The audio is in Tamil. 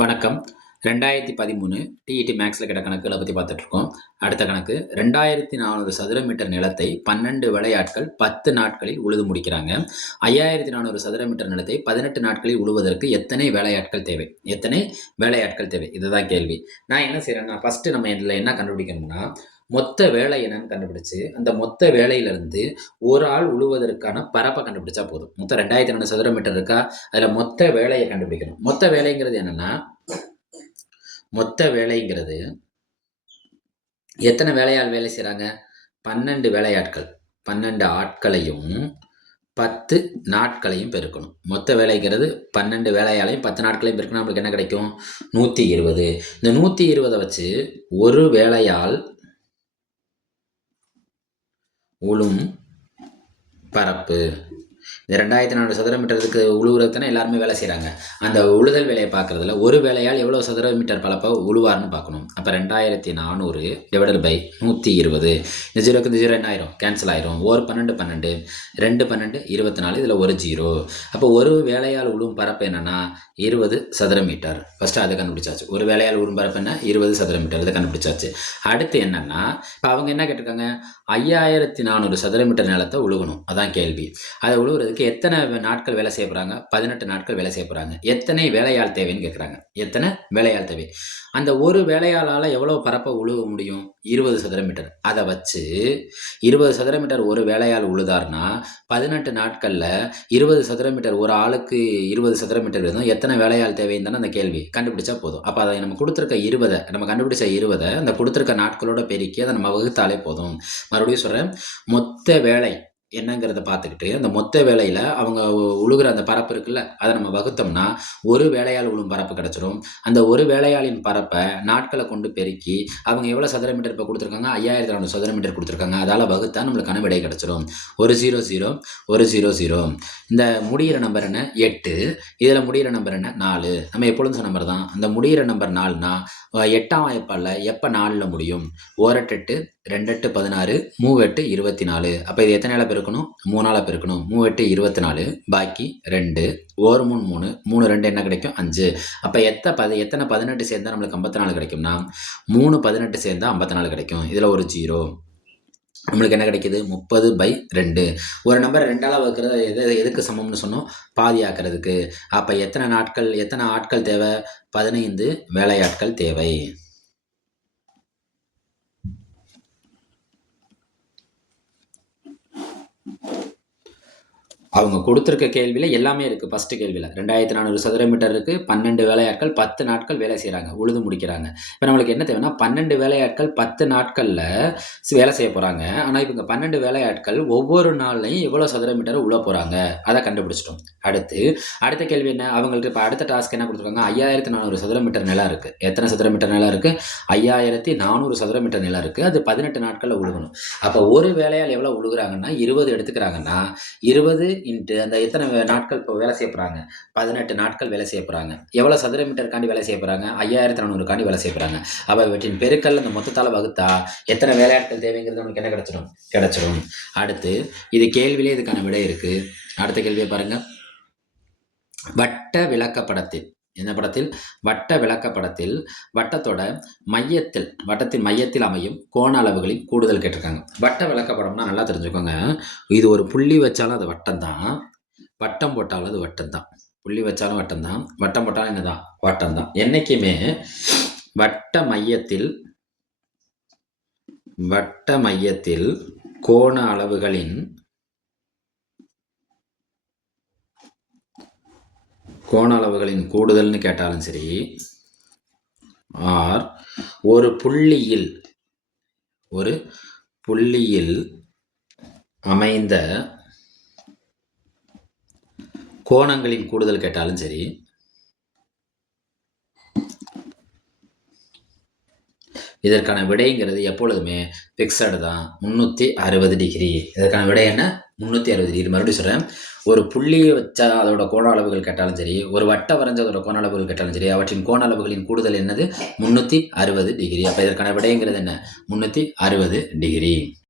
வணக்கம். ரெண்டாயிரத்தி பதிமூணு டிஇடி மேக்ஸில் கிட்ட கணக்குகளை பற்றி பார்த்துட்ருக்கோம். அடுத்த கணக்கு ரெண்டாயிரத்தி நானூறு சதுர மீட்டர் நிலத்தை பன்னெண்டு விளையாட்கள் பத்து நாட்களில் உழுது முடிக்கிறாங்க. ஐயாயிரத்தி நானூறு சதுர மீட்டர் நிலத்தை பதினெட்டு நாட்களில் உழுவதற்கு எத்தனை வேலையாட்கள் தேவை? எத்தனை வேலையாட்கள் தேவை? இதுதான் கேள்வி. நான் என்ன செய்கிறேன்னா ஃபஸ்ட்டு நம்ம இதில் என்ன கண்டுபிடிக்கணும்னா மொத்த வேலை என்னன்னு கண்டுபிடிச்சு அந்த மொத்த வேலையிலேருந்து ஒரு ஆள் உழுவதற்கான பரப்பை கண்டுபிடிச்சா போதும். மொத்தம் ரெண்டாயிரத்தி நானூறு சதுர மீட்டர் இருக்கா? அதில் மொத்த வேலையை கண்டுபிடிக்கணும். மொத்த வேலைங்கிறது என்னென்னா மொத்த வேலைங்கிறது எத்தனை வேலையாள் வேலை செய்கிறாங்க பன்னெண்டு வேலையாட்கள். பன்னெண்டு ஆட்களையும் பத்து நாட்களையும் பெருக்கணும். மொத்த வேலைங்கிறது பன்னெண்டு வேலையாலையும் பத்து நாட்களையும் பெருக்கணும் நம்மளுக்கு என்ன கிடைக்கும்? நூற்றி இருபது. இந்த நூற்றி இருபதை வச்சு ஒரு வேலையால் உளும் பரப்பு. இந்த ரெண்டாயிரத்தி நானூறு சதுர மீட்டருக்கு உழுவுறதுனா எல்லாருமே வேலை செய்கிறாங்க அந்த உழுதல் வேலையை பார்க்குறதுல ஒரு வேலையால் எவ்வளோ சதுர மீட்டர் பலப்பை உழுவார்னு பார்க்கணும். அப்போ ரெண்டாயிரத்தி நானூறு டிவைடட் பை நூற்றி இருபது. இந்த ஜீரோக்கு இந்த ஜீரோ என்ன ஆயிரும்? கேன்சல் ஆயிரும். ஒரு பன்னெண்டு பன்னெண்டு. ரெண்டு பன்னெண்டு இருபத்தி நாலு இதில் ஒரு ஜீரோ அப்போ ஒரு வேலையால் உழுவும் பரப்பு என்னென்னா இருபது சதுர மீட்டர். ஃபஸ்ட்டு அதை கண்டுபிடிச்சாச்சு. ஒரு வேலையால் உழுவும் பரப்பு என்ன? இருபது சதுர மீட்டர். இதை கண்டுபிடிச்சாச்சு. அடுத்து என்னென்னா இப்போ அவங்க என்ன கேட்டிருக்காங்க? ஐயாயிரத்தி நானூறு சதுர மீட்டர் நிலத்தை உழுகணும் அதான் கேள்வி. அதை உழுவுறதுக்கு எத்தனை நாட்கள் வேலை செய்ய போகிறாங்க பதினெட்டு நாட்கள் வேலை செய்ய போகிறாங்க எத்தனை வேலையாள் தேவைன்னு கேட்குறாங்க எத்தனை வேலையாள் தேவை? அந்த ஒரு வேலையாளால் எவ்வளோ பரப்பை உழுவ முடியும்? இருபது சதுர மீட்டர். அதை வச்சு இருபது சதுர மீட்டர் ஒரு வேலையால் உழுதார்னா பதினெட்டு நாட்களில் இருபது சதுர மீட்டர் ஒரு ஆளுக்கு இருபது சதுர மீட்டர் வேணும் எத்தனை வேலையாள் தேவைன்னு தானே அந்த கேள்வி. கண்டுபிடிச்சா போதும். அப்போ அதை நம்ம கொடுத்துருக்க இருபதை நம்ம கண்டுபிடிச்ச இருபதை அந்த கொடுத்துருக்க நாட்களோட பெருக்கி அதை நம்ம வகுத்தாலே போதும். மறுபடியும் சொல்கிறேன் மொத்த வேலை என்னங்கிறத பார்த்துக்கிட்டு அந்த மொத்த வேலையில் அவங்க உழுகிற அந்த பரப்பு இருக்குல்ல அதை நம்ம வகுத்தோம்னா ஒரு வேலையால் உழும் பரப்பு கிடச்சிரும். அந்த ஒரு வேலையாளின் பரப்பை நாட்களை கொண்டு பெருக்கி அவங்க எவ்வளோ சதுர மீட்டர் இப்போ கொடுத்துருக்காங்க? ஐயாயிரத்தி நானூறு சதுர மீட்டர் கொடுத்துருக்காங்க. அதால் வகுத்தா நம்மளுக்கான விடை கிடச்சிரும். ஒரு ஜீரோ ஜீரோ ஒரு ஜீரோ ஜீரோ. இந்த முடிகிற நம்பர் என்ன? எட்டு. இதில் முடிகிற நம்பர் என்ன? நாலு. நம்ம எப்பொழுதும் சொன்ன நம்பர் தான். அந்த முடிகிற நம்பர் நாலுனா எட்டாம் வாய்ப்பால் எப்போ நாலில் முடியும்? ஓரெட்டு ரெண்டெட்டு பதினாறு மூவெட்டு இருபத்தி நாலு. அப்போ இது எத்தனை பேர் பெருக்கணும் மூணால் பெருக்கணும். எட்டு இருபத்தி நாலு பாக்கி ரெண்டு. ஒரு மூணு மூணு. மூணு ரெண்டு என்ன கிடைக்கும்? அஞ்சு. அப்போ எத்த பதி எத்தனை பதினெட்டு சேர்ந்தால் நம்மளுக்கு ஐம்பத்தி நாலு கிடைக்கும்னா மூணு பதினெட்டு சேர்ந்தால் ஐம்பத்தி நாலு கிடைக்கும். இதில் ஒரு ஜீரோ. நம்மளுக்கு என்ன கிடைக்கிது? முப்பது பை ரெண்டு. ஒரு நம்பர் ரெண்டால் வகுக்கிறது எது எதுக்கு சமம்னு சொன்னோம்? பாதி ஆக்கிறதுக்கு. அப்போ எத்தனை நாட்கள் எத்தனை ஆட்கள் தேவை? பதினைந்து வேலையாட்கள் தேவை. அவங்க கொடுத்துருக்க கேள்வியில் எல்லாமே இருக்குது ஃபஸ்ட்டு கேள்வியில். ரெண்டாயிரத்தி நானூறு சதுர மீட்டர் இருக்குது பன்னெண்டு வேலையாட்கள் பத்து நாட்கள் வேலை செய்கிறாங்க உழுது முடிக்கிறாங்க. இப்போ நம்மளுக்கு என்ன தேவைன்னா பன்னெண்டு வேலையாட்கள் பத்து நாட்களில் வேலை செய்ய போகிறாங்க ஆனால் இப்போ பன்னெண்டு வேலையாட்கள் ஒவ்வொரு நாள்லையும் எவ்வளோ சதுர மீட்டர் உள்ள போகிறாங்க அதை கண்டுபிடிச்சிட்டோம். அடுத்து அடுத்த கேள்வி என்ன? அவங்களுக்கு இப்போ அடுத்த டாஸ்க் என்ன கொடுத்துருக்காங்க? ஐயாயிரத்தி நானூறு சதுர மீட்டர் நிலம் இருக்குது எத்தனை சதுர மீட்டர் நிலம் இருக்குது ஐயாயிரத்தி நானூறு சதுர மீட்டர் நிலம் இருக்குது அது பதினெட்டு நாட்களில் உழுகணும். அப்போ ஒரு வேலையால் எவ்வளோ உழுகுறாங்கன்னா இருபது எடுத்துக்கிறாங்கன்னா இருபது இன்ட்டு அந்த எத்தனை நாட்கள் இப்போ வேலை செய்ய போகிறாங்க பதினெட்டு நாட்கள் வேலை செய்ய போகிறாங்க எவ்வளோ சதுர மீட்டருக்காண்டி வேலை செய்ய போகிறாங்க ஐயாயிரத்தி நானூறுக்காண்டி வேலை செய்ய போகிறாங்க அப்போ இவற்றின் பெருக்கல் அந்த மொத்தத்தால் வகுத்தா எத்தனை வேலையாட்கள் தேவைங்கிறது நமக்கு என்ன கிடச்சிடும்? கிடச்சிடும். அடுத்து இது கேள்வியிலே இதுக்கான விடை இருக்குது அடுத்த கேள்வியை பாருங்கள் வட்ட விளக்கப்படத்தில் இந்த படத்தில்? வட்ட விளக்கப்படத்தில் வட்டத்தோட மையத்தில் வட்டத்தின் மையத்தில் அமையும் கோண அளவுகளின் கூடுதல் கேட்டிருக்காங்க. வட்ட விளக்கப்படம்னா நல்லா தெரிஞ்சுக்கோங்க. இது ஒரு புள்ளி வச்சாலும் அது வட்டம் தான் வட்டம் போட்டாலும் அது வட்டம் தான் புள்ளி வச்சாலும் வட்டம் தான் வட்டம் போட்டாலும் என்னதான்? வட்டம் தான் என்றைக்குமே வட்ட மையத்தில் வட்ட மையத்தில் கோண அளவுகளின் கோண அளவுகளின் கூடுதல்னு கேட்டாலும் சரி ஆர் ஒரு புள்ளியில் ஒரு புள்ளியில் அமைந்த கோணங்களின் கூடுதல் கேட்டாலும் சரி இதற்கான விடைங்கிறது எப்பொழுதுமே ஃபிக்ஸடு தான் முந்நூற்றி அறுபது டிகிரி இதற்கான விடை என்ன? முந்நூற்றி அறுபது டிகிரி மறுபடியும் சொல்கிறேன் ஒரு புள்ளியை வச்சா அதோட கோண அளவுகள் கேட்டாலும் சரி ஒரு வட்ட வரைஞ்ச அதோட கோண அளவுகள் கேட்டாலும் சரி அவற்றின் கோண அளவுகளின் கூடுதல் என்னது? முந்நூற்றி அறுபது டிகிரி அப்போ இதற்கான விடைங்கிறது என்ன? முந்நூற்றி அறுபது டிகிரி